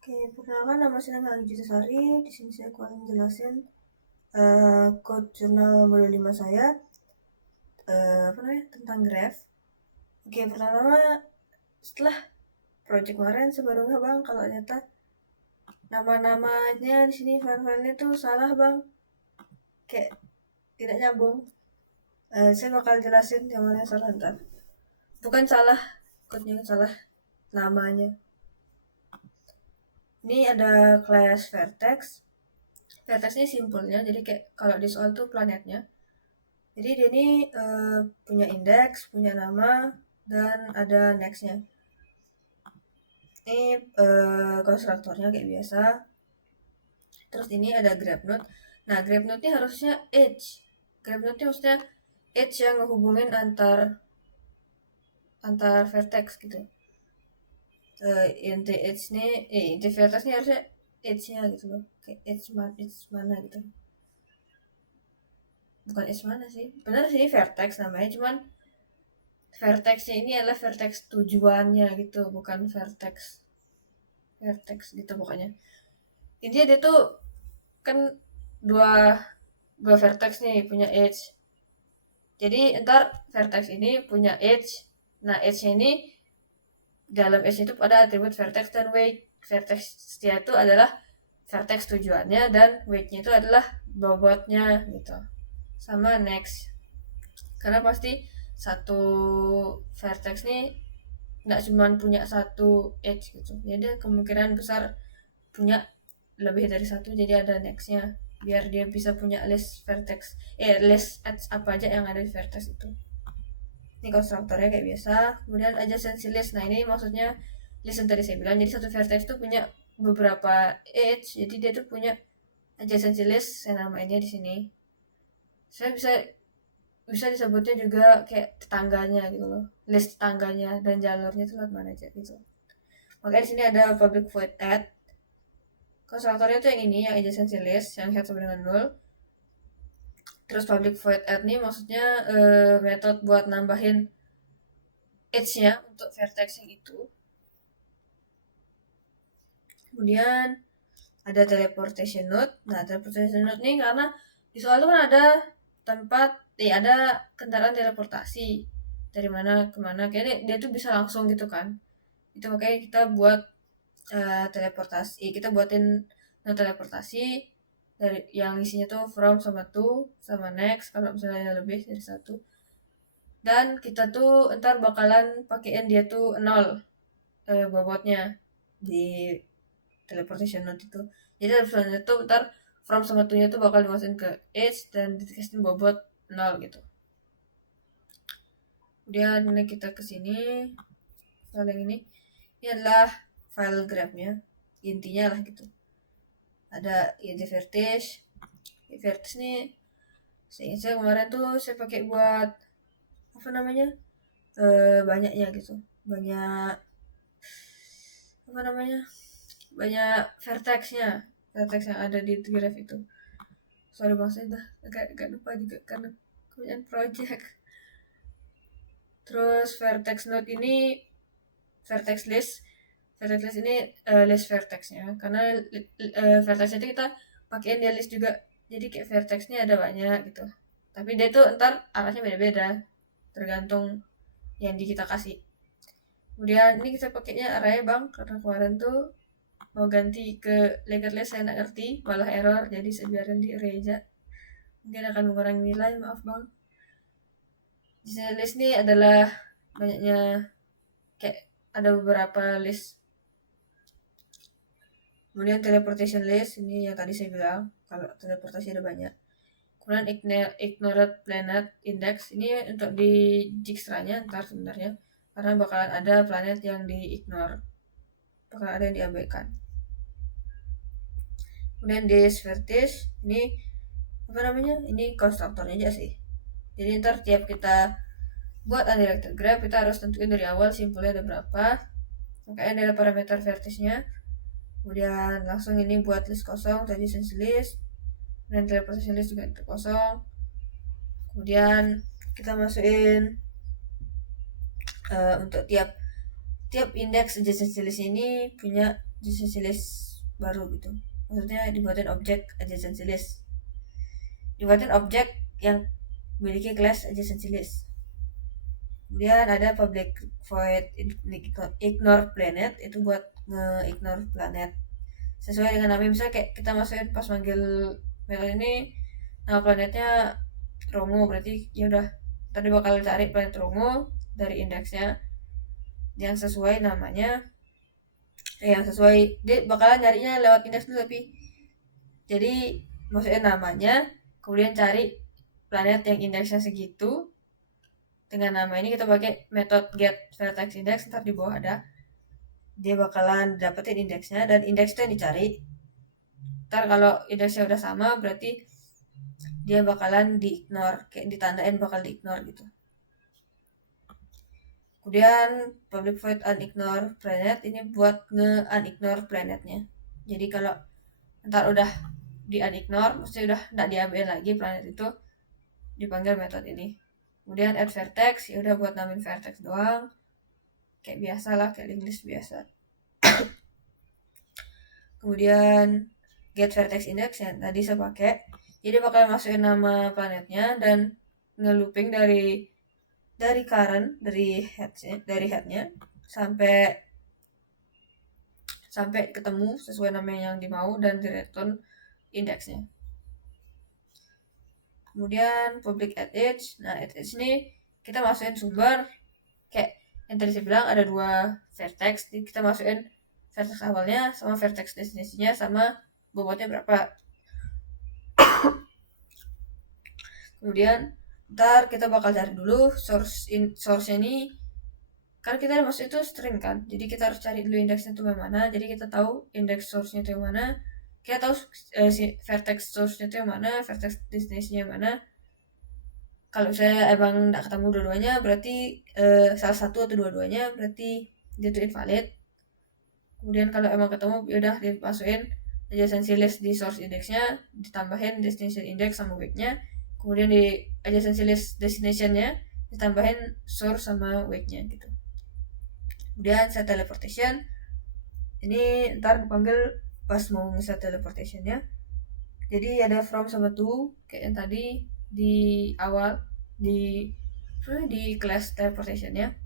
Oke, perkenalkan nama saya Anggi Jutasari. Di sini saya akan jelasin code jurnal modul 5 saya tentang graph. Oke, pertama setelah project kemarin saya baru nggak bang kalau ternyata nama-namanya di sini file-filenya tuh salah bang, kayak tidak nyambung. Saya bakal jelasin yang mana yang salah ntar. Bukan salah code-nya, salah namanya. Ini ada class vertex. Vertex ini simpelnya, jadi kayak kalau di soal tuh planetnya. Jadi dia ini punya indeks, punya nama, dan ada nextnya. Ini konstruktornya kayak biasa. Terus ini ada grab node. Nah, grab node ini harusnya edge. Grab node ini maksudnya edge yang menghubungin antar vertex gitu. Inti edge ini, inti vertex ini harusnya edge-nya gitu loh. Kayak edge mana gitu. Bukan edge mana sih? Benar sih vertex namanya, cuman vertexnya ini adalah vertex tujuannya gitu, bukan vertex gitu pokoknya. Intinya dia tuh kan dua dua vertex nih punya edge. Jadi ntar vertex ini punya edge. Nah, edge-nya ini dalam edge itu ada atribut vertex dan weight. Vertex dia itu adalah vertex tujuannya dan weight-nya itu adalah bobotnya gitu. Sama next. Karena pasti satu vertex nih nggak cuma punya satu edge gitu. Jadi kemungkinan besar punya lebih dari satu, jadi ada nextnya biar dia bisa punya list edge apa aja yang ada di vertex itu. Ini konstruktornya kayak biasa. Kemudian adjacency list. Nah, ini maksudnya list yang tadi saya bilang. Jadi satu vertex itu punya beberapa edge, jadi dia tuh punya adjacency list. Saya namainnya di sini. Saya bisa disebutnya juga kayak tetangganya gitu loh, list tetangganya dan jalurnya itu lewat mana aja gitu. Makanya di sini ada public void add. Konstruktornya tuh yang ini, yang adjacency list, yang head sama dengan 0. Terus public void add nih maksudnya metode buat nambahin edge-nya untuk vertex yang itu. Kemudian ada teleportation node. Nah, teleportation node nih karena di soal itu kan ada ada kendaraan teleportasi dari mana ke mana. Kayaknya dia tuh bisa langsung gitu kan. Itu makanya kita buat teleportasi. Kita buatin node teleportasi dari yang isinya tuh from sama to sama next kalau misalnya lebih dari satu. Dan kita tuh ntar bakalan pakein dia tuh 0 bobotnya di teleportation node itu. Jadi selanjutnya tuh ntar from sama to nya tuh bakal dimasukin ke edge dan dikasih bobot 0 gitu. Kemudian ini kita ke sini, file yang ini adalah file graph-nya, intinya lah gitu. Ada int vertex. Vertex nih saya kemarin tuh saya pakai buat apa namanya banyaknya gitu, banyak banyak vertex yang ada di graph itu. Sorry bang, saya udah agak lupa juga karena kebanyakan project. Terus vertex node ini vertex list ini list vertexnya, karena vertexnya itu kita pakein dia list juga, jadi kayak vertexnya ada banyak gitu, tapi dia tuh ntar arahnya beda-beda tergantung yang di kita kasih. Kemudian ini kita pakainya arahnya bang, karena kemarin tuh mau ganti ke linked list saya nggak ngerti, malah error, jadi saya biarin di array aja, mungkin akan mengurangi nilai, maaf bang. Di sini list ini adalah banyaknya, kayak ada beberapa list. Kemudian teleportation list, ini yang tadi saya bilang kalau teleportasi ada banyak. Kemudian ignored planet index, ini untuk di Dijkstra-nya ntar sebenarnya, karena bakalan ada planet yang di ignore, bakalan ada yang diabaikan. Kemudian this vertex ini ini konstruktornya aja sih. Jadi ntar tiap kita buat undirected graph kita harus tentuin dari awal simpelnya ada berapa, makanya ada parameter vertexnya. Kemudian langsung ini buat list kosong, tadi sense list, kemudian teleportation list juga itu kosong. Kemudian kita masukin untuk tiap indeks adjacency list ini punya adjacency list baru gitu. Maksudnya dibuatin objek adjacency list, dibuatin objek yang memiliki kelas adjacency list. Kemudian ada public void ignore planet, itu buat nge-ignore planet sesuai dengan namanya. Misalnya kayak kita masukin pas manggil metode ini nama planetnya Romo, berarti ya udah tadi bakal cari planet Romo dari indeksnya yang sesuai namanya, yang sesuai, dia bakalan nyarinya lewat indeks dulu. Tapi jadi masukin namanya, kemudian cari planet yang indeksnya segitu. Dengan nama ini kita pakai metode get vertex index, ntar di bawah ada, dia bakalan dapetin indeksnya, dan indeks itu yang dicari. Ntar kalau indeksnya udah sama berarti dia bakalan di-ignore, kayak ditandain bakal di-ignore gitu. Kemudian public void unignore planet, ini buat nge-unignore planetnya. Jadi kalau ntar udah di-unignore, maksudnya udah nggak diambil lagi planet itu, dipanggil metode ini. Kemudian add vertex, ya udah buat namain vertex doang, kayak biasa lah, kayak linked list biasa. Kemudian get vertex index yang tadi saya pakai, jadi bakal masukin nama planetnya dan nge-looping dari current, dari headnya sampai ketemu sesuai nama yang dimau dan di return indeksnya. Kemudian public at edge, nah at edge ini kita masukin sumber, kayak yang tadi saya bilang ada 2 vertex, jadi kita masukin vertex awalnya sama vertex destinasinya sama bobotnya berapa. Kemudian ntar kita bakal cari dulu source ini, kan kita maksud itu string kan, jadi kita harus cari dulu indeksnya itu yang mana. Jadi kita tahu indeks source-nya itu yang mana, kita tahu si vertex source-nya itu yang mana, vertex destination-nya yang mana. Kalau saya emang nggak ketemu dua-duanya, berarti salah satu atau dua-duanya, berarti dia itu invalid. Kemudian kalau emang ketemu, yaudah dimasukin adjacency list di source indexnya, ditambahin destination index sama weight-nya. Kemudian di adjacency list destination-nya ditambahin source sama weight-nya gitu. Kemudian set teleportation, ini ntar dipanggil pas mau nge-set teleportation-nya. Jadi ada from sama to, kayak yang tadi di awal di class teleportation-nya.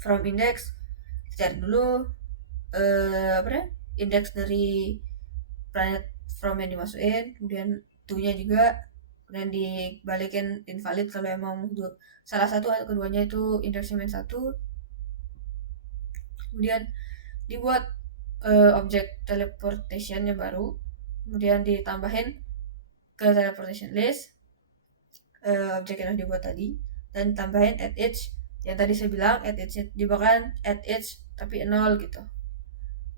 From index, cari dulu index dari planet from yang dimasukin, kemudian to-nya juga, kemudian dibalikin invalid kalau emang salah satu atau keduanya itu indeksnya -1. Kemudian dibuat objek teleportation yang baru, kemudian ditambahin ke teleportation list objek yang dibuat tadi, dan tambahin at edge yang tadi saya bilang. At edge dibakalan at edge tapi 0 gitu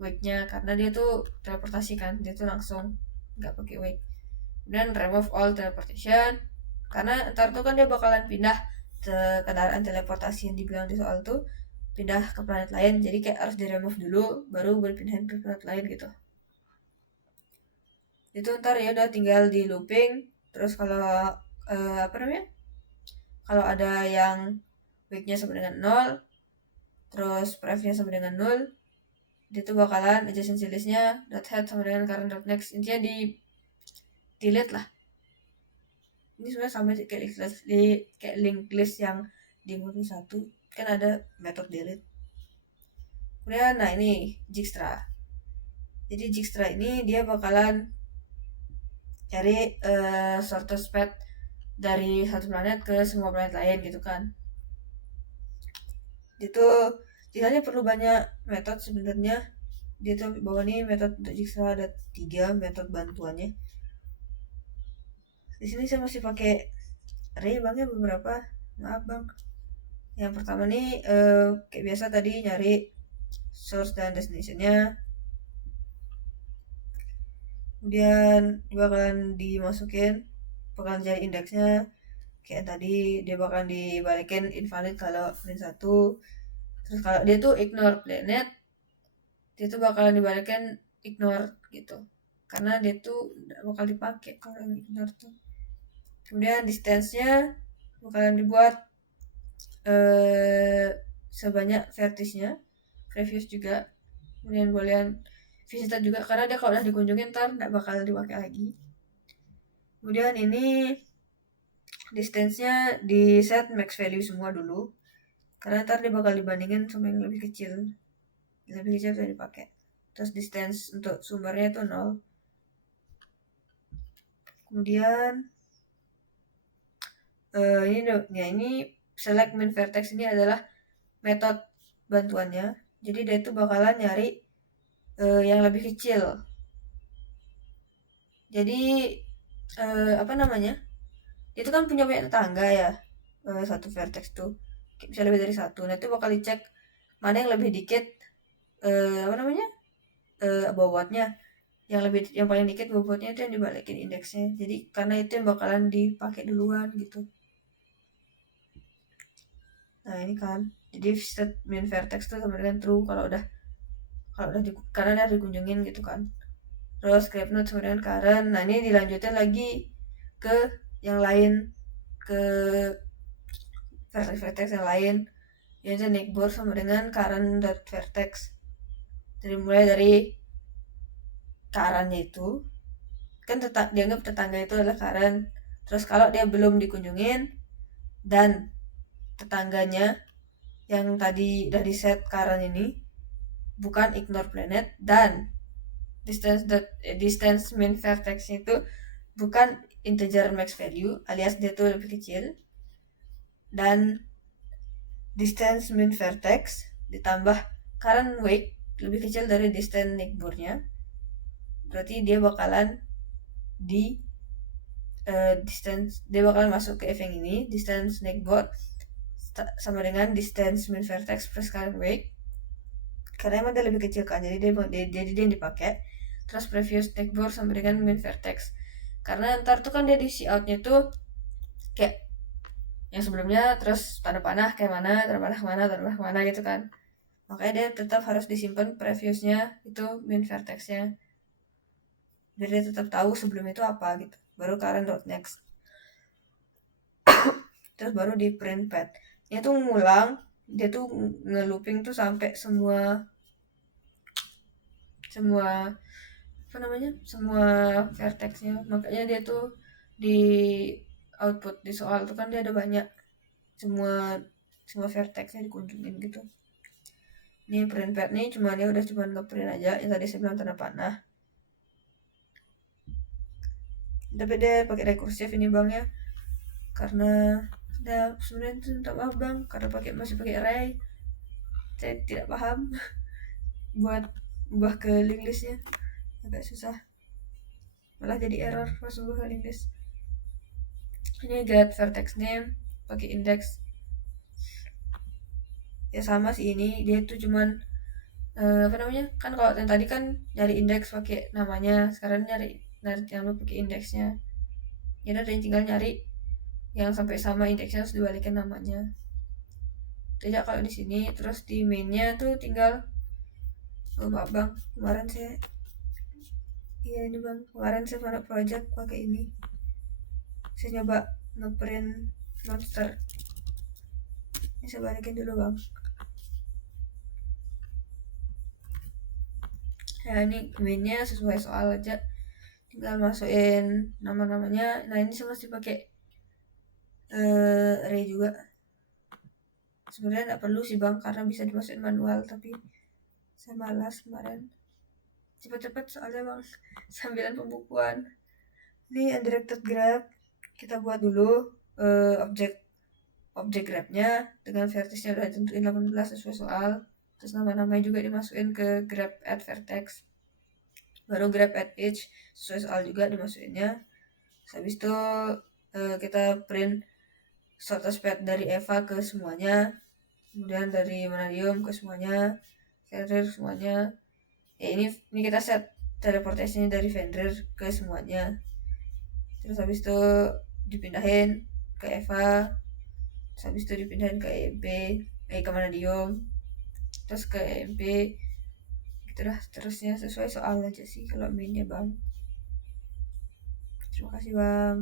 weight-nya, karena dia tuh teleportasi kan, dia tuh langsung nggak pakai weight. Kemudian remove all teleportation, karena ntar tuh kan dia bakalan pindah ke kendaraan teleportasi yang dibilang di soal tuh, pindah ke planet lain, jadi kayak harus di remove dulu baru berpindahin ke planet lain gitu. Itu ntar ya udah tinggal di looping. Terus kalau kalau ada yang weight-nya sama dengan 0, terus pref-nya sama dengan 0, dia tuh bakalan adjacency list-nya .head sama dengan current.next, intinya di delete lah. Ini sebenarnya sama sih kayak linked list yang di modul 1 kan ada metode delete. Kemudian nah ini Dijkstra. Jadi Dijkstra ini dia bakalan cari shortest path dari satu planet ke semua planet lain gitu kan. Itu Dijkstra perlu banyak metode sebenarnya. Dia tuh bawah nih metode untuk Dijkstra ada 3 metode bantuannya. Di sini saya masih pakai array bangnya beberapa, maaf bang. Yang pertama nih kayak biasa tadi nyari source dan destination-nya. Kemudian bakalan dimasukin, bakalan cari indeksnya kayak tadi, dia bakalan dibalikin invalid kalau -1. Terus kalau dia tuh ignore planet, dia tuh bakalan dibalikin ignore gitu, karena dia tuh gak bakal dipakai kalau yang ignore tuh. Kemudian distance-nya bakalan dibuat sebanyak vertice-nya, previous juga. kemudian boolean visited juga karena dia kalau udah dikunjungin ntar nggak bakal dipakai lagi. Kemudian ini distance-nya di set max value semua dulu karena ntar dia bakal dibandingin sama yang lebih kecil bisa dipakai. Terus distance untuk sumbernya itu 0. Kemudian ini select min vertex ini adalah metode bantuannya. Jadi dia itu bakalan nyari yang lebih kecil. Jadi itu kan punya banyak tetangga ya, satu vertex tuh bisa lebih dari satu. Nah itu bakal dicek mana yang lebih dikit bobotnya, yang paling dikit bobotnya itu yang dibalikin indeksnya. Jadi karena itu yang bakalan dipakai duluan gitu. Nah ini kan jadi set min vertex tuh sama dengan true kalau udah karena udah dikunjungin gitu kan. Terus grab node sama dengan current. Nah ini dilanjutin lagi ke yang lain, ke vertex yang lain, yaitu neighbor sama dengan current.vertex. Jadi mulai dari currentnya itu kan dianggap tetangga itu adalah current. Terus kalau dia belum dikunjungin dan tetangganya yang tadi udah di set current ini bukan ignore planet dan distance min vertex itu bukan integer max value alias dia tuh lebih kecil, dan distance min vertex ditambah current weight lebih kecil dari distance neighbornya, berarti dia bakalan dia bakalan masuk ke if yang ini, distance neighbor sama dengan distance min vertex plus current weight karena emang dia lebih kecil kan, jadi dia yang dipakai. Terus previous neighbor sama dengan min vertex karena ntar tuh kan dia di outnya tuh kayak yang sebelumnya terus tanda panah kayak mana, tanda panah kemana gitu kan, makanya dia tetap harus disimpan previousnya itu min vertexnya biar dia tetap tahu sebelum itu apa gitu, baru current.next. Terus baru di print pad dia tuh ngulang, dia tuh nge-looping tuh sampai semua vertexnya, makanya dia tuh di output di soal tuh kan dia ada banyak semua vertexnya dikunjungin gitu. Ini print pad nih dia udah cuma ngeprint aja yang tadi saya bilang tanda panah, tapi dia pakai rekursif ini bang ya, karena sebenarnya itu minta maaf bang karena masih pakai array, saya tidak paham buat ubah ke link listnya agak susah, malah jadi error pas ubah ke link list. Ini get vertex name pakai index ya sama sih, ini dia tuh cuman kan kalau yang tadi kan nyari indeks pakai namanya, sekarang nyari nama pakai indeksnya, jadi ada yang tinggal nyari yang sampai sama indeksnya harus dibalikin namanya. Tidak kalau di sini terus di mainnya tuh tinggal maaf bang kemarin saya pada project pakai ini, saya nyoba ngeprint monster, ini saya balikin dulu bang. Ya ini mainnya sesuai soal aja, tinggal masukin nama-namanya. Nah ini saya masih pakai array juga, sebenarnya nggak perlu sih bang karena bisa dimasukin manual, tapi saya malas kemarin cepet-cepet soalnya bang sambilan pembukuan. Ini undirected graph kita buat dulu objek grabnya dengan vertexnya udah ditentuin 18 sesuai soal, terus nama-namanya juga dimasukin ke grab add vertex, baru grab add edge sesuai soal juga dimasukinnya. Terus habis itu kita print shortest path dari Eva ke semuanya, kemudian dari Vanadium ke semuanya, Fenrir semuanya. Ya ini kita set teleportasinya dari Fenrir ke semuanya. Terus habis itu dipindahin ke Eva, terus habis itu dipindahin ke EMP, ke Vanadium, terus ke EMP, gitulah terusnya sesuai soal aja sih kalau mainnya bang. Terima kasih bang.